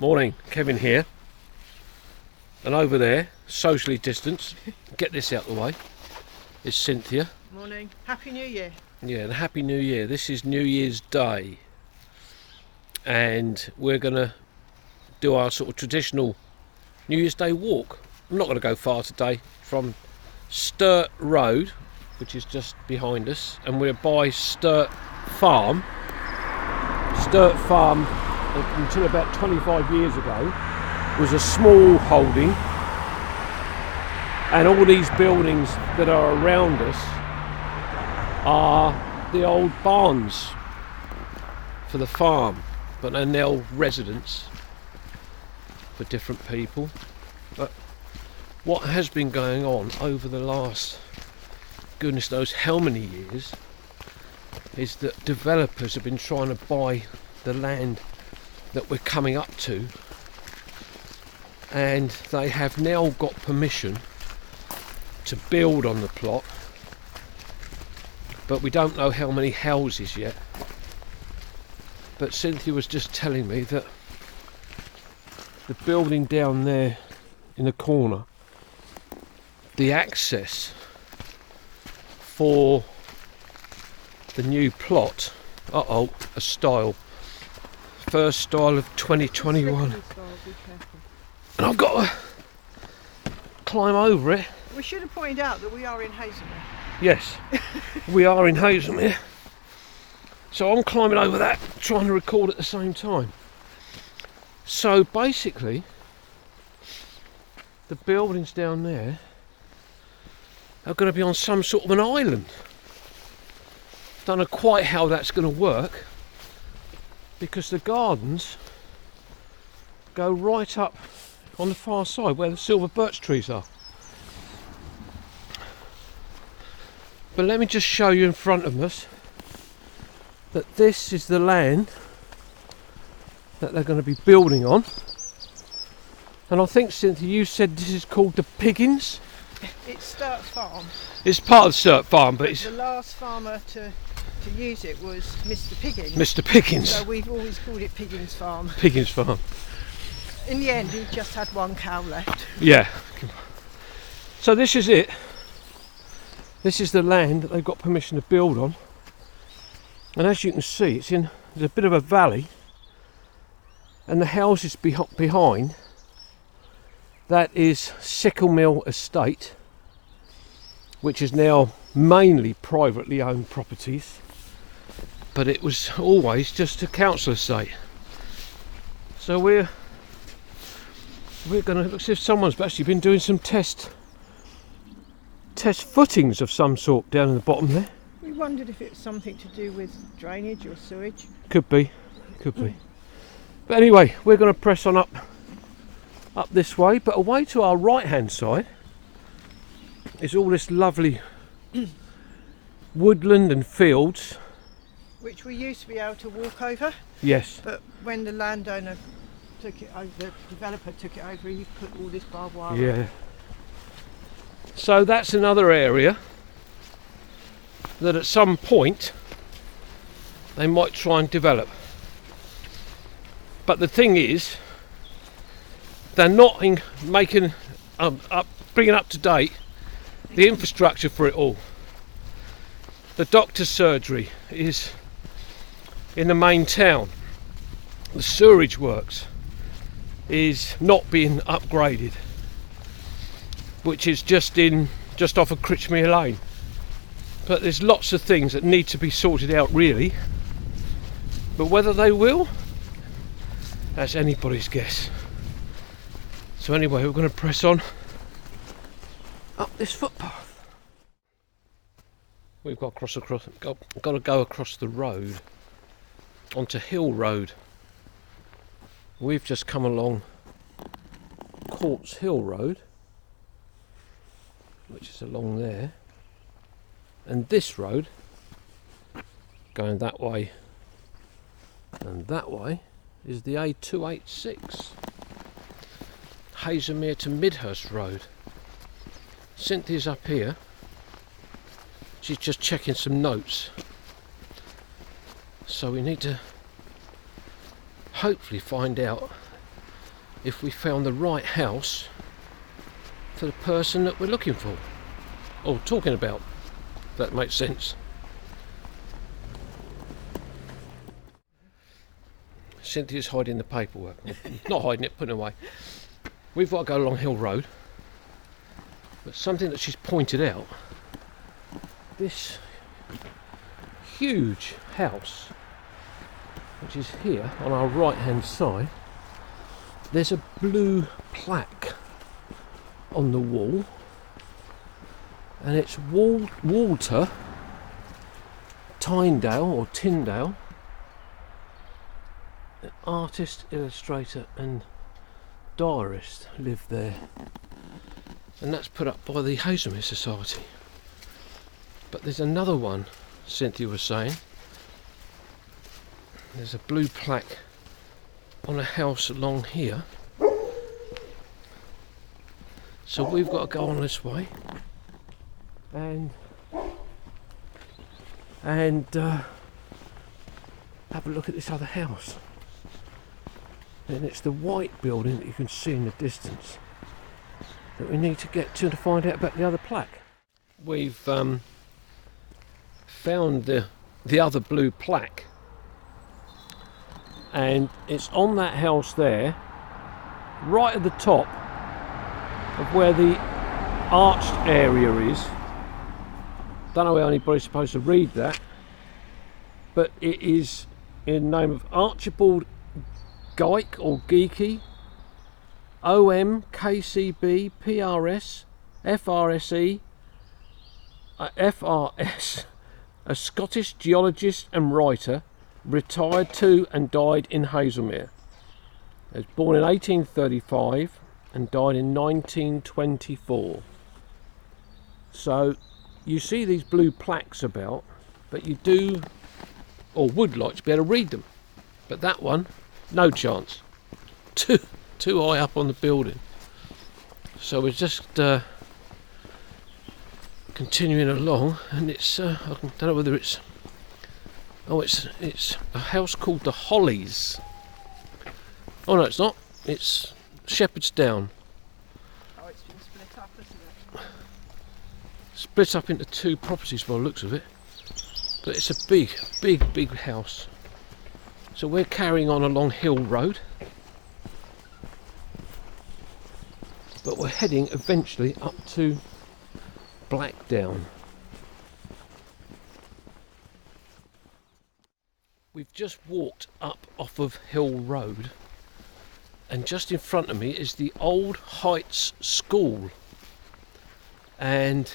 Morning, Kevin here. And over there, socially distanced, get this out of the way, is Cynthia. Morning. Happy New Year. Yeah, and Happy New Year. This is New Year's Day. And we're going to do our sort of traditional New Year's Day walk. I'm not going to go far today, from Sturt Road, which is just behind us, and we're by Sturt Farm. Sturt Farm, until about 25 years ago, was a small holding, and all these buildings that are around us are the old barns for the farm, but they're now residents for different people. But what has been going on over the last goodness knows how many years is that developers have been trying to buy the land that we're coming up to, and they have now got permission to build on the plot, but we don't know how many houses yet. But Cynthia was just telling me that the building down there in the corner, the access for the new plot, a style, first style of 2021, and I've got to climb over it. We should have pointed out that we are in Haslemere. Yes, we are in Haslemere, so I'm climbing over that, trying to record at the same time. So basically, the buildings down there are going to be on some sort of an island. Don't know quite how that's going to work, because the gardens go right up on the far side where the silver birch trees are. But let me just show you in front of us that this is the land that they're going to be building on. And I think, Cynthia, you said this is called the Piggins? It's Sturt Farm. It's part of Sturt Farm, but it's... The last farmer to use it was Mr. Piggins. Mr. Piggins. So we've always called it Piggins Farm. Piggins Farm. In the end, he just had one cow left. Yeah. So this is it. This is the land that they've got permission to build on. And as you can see, there's a bit of a valley. And the houses behind, that is Sickle Mill Estate, which is now mainly privately owned properties, but it was always just a council estate. So we're going to look, see if someone's actually been doing some test footings of some sort down in the bottom there. We wondered if it's something to do with drainage or sewage. Could be. But anyway, we're going to press on up this way, but away to our right hand side is all this lovely woodland and fields, which we used to be able to walk over. Yes. But when the landowner took it over, the developer took it over, he put all this barbed wire on. Yeah. So that's another area that at some point they might try and develop. But the thing is, they're not bringing up to date the infrastructure for it all. The doctor's surgery is in the main town. The sewerage works is not being upgraded, which is just off of Critchmere Lane. But there's lots of things that need to be sorted out, really. But whether they will, that's anybody's guess. So anyway, we're going to press on up this footpath. We've got to go across the road onto Hill Road. We've just come along Quartz Hill Road, which is along there, and this road going that way and that way is the A286, Haslemere to Midhurst Road. Cynthia's up here, she's just checking some notes, so we need to hopefully find out if we found the right house for the person that we're looking for, or talking about, if that makes sense. Cynthia's hiding the paperwork. Not hiding it, putting it away. We've got to go along Hill Road, but something that she's pointed out, this huge house, which is here on our right hand side, there's a blue plaque on the wall, and it's Walter Tyndale or Tyndale, an artist, illustrator and diarist, lived there, and that's put up by the Haslemere Society. But there's another one, Cynthia was saying, there's a blue plaque on a house along here, so we've got to go on this way and have a look at this other house. And it's the white building that you can see in the distance that we need to get to find out about the other plaque. We've found the other blue plaque, and it's on that house there, right at the top of where the arched area is. Don't know how anybody's supposed to read that, but it is in the name of Archibald Geike or Geeky, OM, KCB, PRS, FRSE, FRS, a Scottish geologist and writer, retired to and died in Haslemere. He was born in 1835 and died in 1924. So you see these blue plaques about, but you do, or would like to be able to read them. But that one, no chance. Too high up on the building. So we're just continuing along, and it's I don't know whether it's it's a house called the Hollies. Oh no, it's not. It's Shepherd's Down. Oh, it's been split up, isn't it? Split up into two properties by the looks of it. But it's a big house. So we're carrying on along Hill Road, but we're heading eventually up to Blackdown. We've just walked up off of Hill Road, and just in front of me is the Old Heights School, and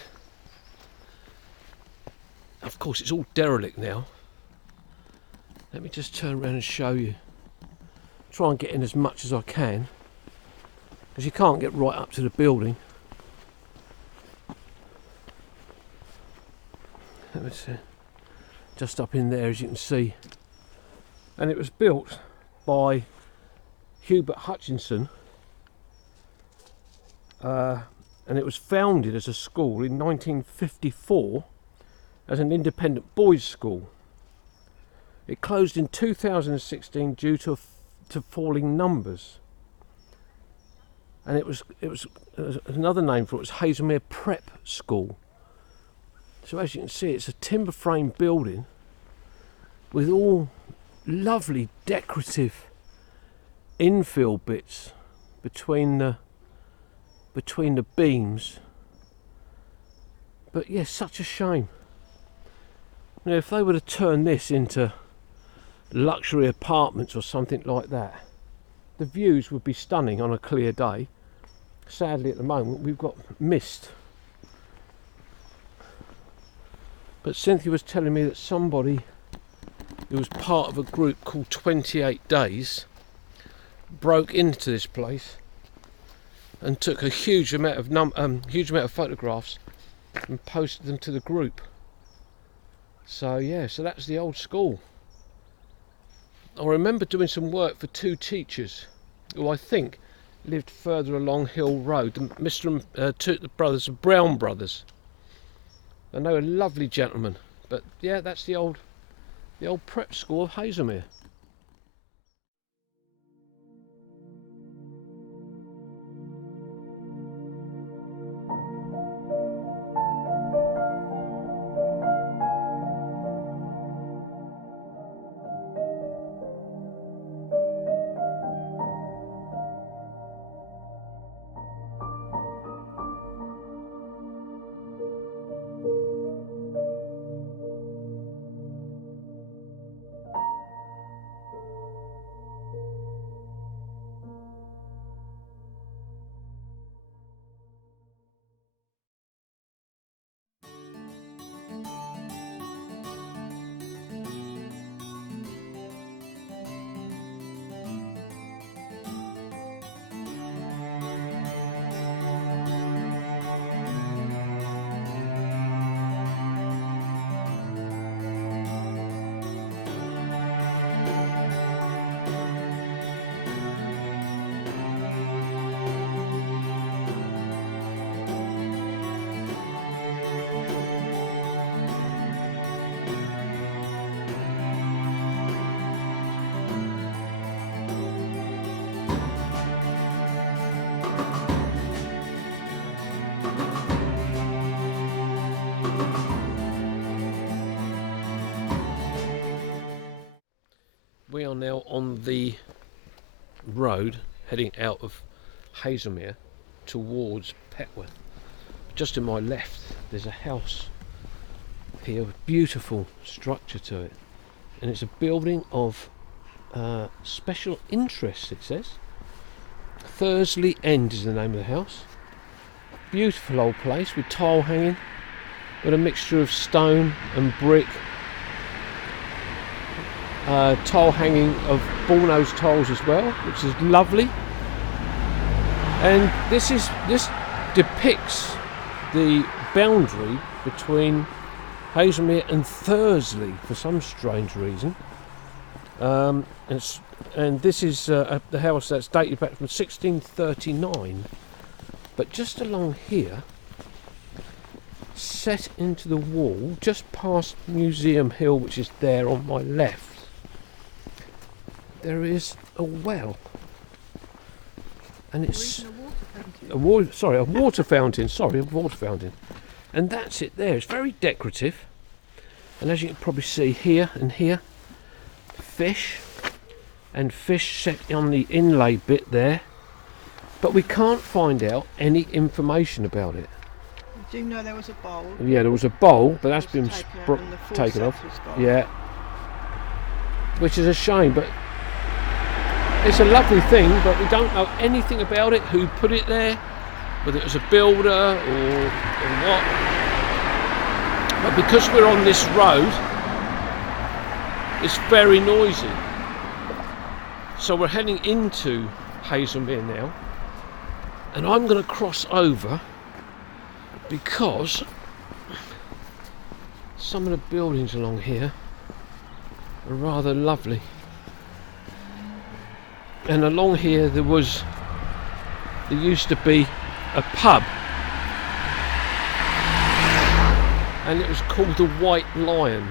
of course it's all derelict now. Let me just turn around and show you. Try and get in as much as I can, because you can't get right up to the building. Let me see. Just up in there, as you can see. And it was built by Hubert Hutchinson, and it was founded as a school in 1954 as an independent boys' school. It closed in 2016 due to falling numbers, and it was another name for it was Haslemere Prep School. So as you can see, it's a timber frame building with all lovely decorative infill bits between the beams. But yes, such a shame. Now, if they were to turn this into luxury apartments or something like that, the views would be stunning on a clear day. Sadly, at the moment we've got mist. But Cynthia was telling me that somebody who was part of a group called 28 Days broke into this place and took a huge amount of photographs and posted them to the group. So yeah, so that's the old school. I remember doing some work for two teachers who I think lived further along Hill Road, the brothers, the Brown brothers, and they were lovely gentlemen. But yeah, that's the old prep school of Haslemere. We are now on the road heading out of Haslemere towards Petworth. Just to my left there's a house here with beautiful structure to it, and it's a building of special interest, it says. Thursley End is the name of the house. Beautiful old place with tile hanging, with a mixture of stone and brick. Tile hanging of bullnose tiles as well, which is lovely. And this depicts the boundary between Haslemere and Thursley for some strange reason. And this is the house that's dated back from 1639. But just along here, set into the wall, just past Museum Hill, which is there on my left, there is a well. And it's a water fountain. And that's it there. It's very decorative. And as you can probably see here and here, fish set on the inlay bit there. But we can't find out any information about it. Do you know there was a bowl? Yeah, there was a bowl, but that's been taken off. Yeah. Which is a shame, but it's a lovely thing, but we don't know anything about it, who put it there, whether it was a builder or what. But because we're on this road, it's very noisy. So we're heading into Haslemere now, and I'm going to cross over because some of the buildings along here are rather lovely. And along here there used to be a pub, and it was called the White Lion.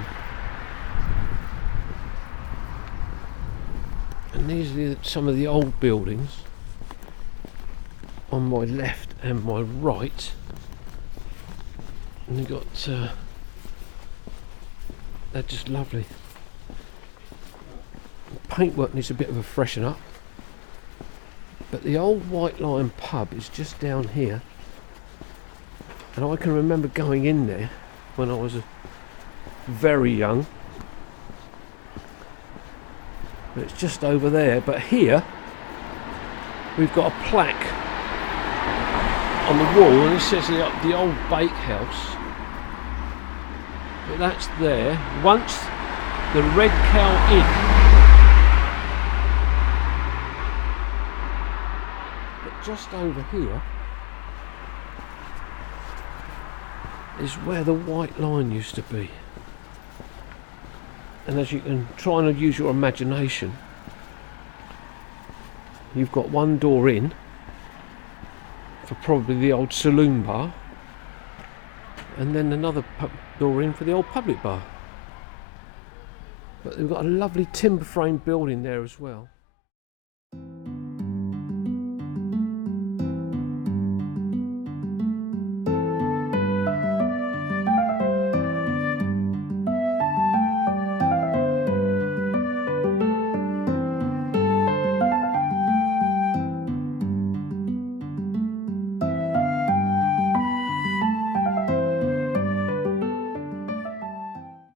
And these are some of the old buildings on my left and my right. And you've got they're just lovely. Paintwork needs a bit of a freshen up. But the old White Lion pub is just down here, and I can remember going in there when I was very young. But it's just over there. But here we've got a plaque on the wall, and it says the old bakehouse. But that's there. Once the Red Cow Inn. Just over here is where the White Lion used to be. And as you can try and use your imagination, you've got one door in for probably the old saloon bar, and then another door in for the old public bar. But they've got a lovely timber frame building there as well.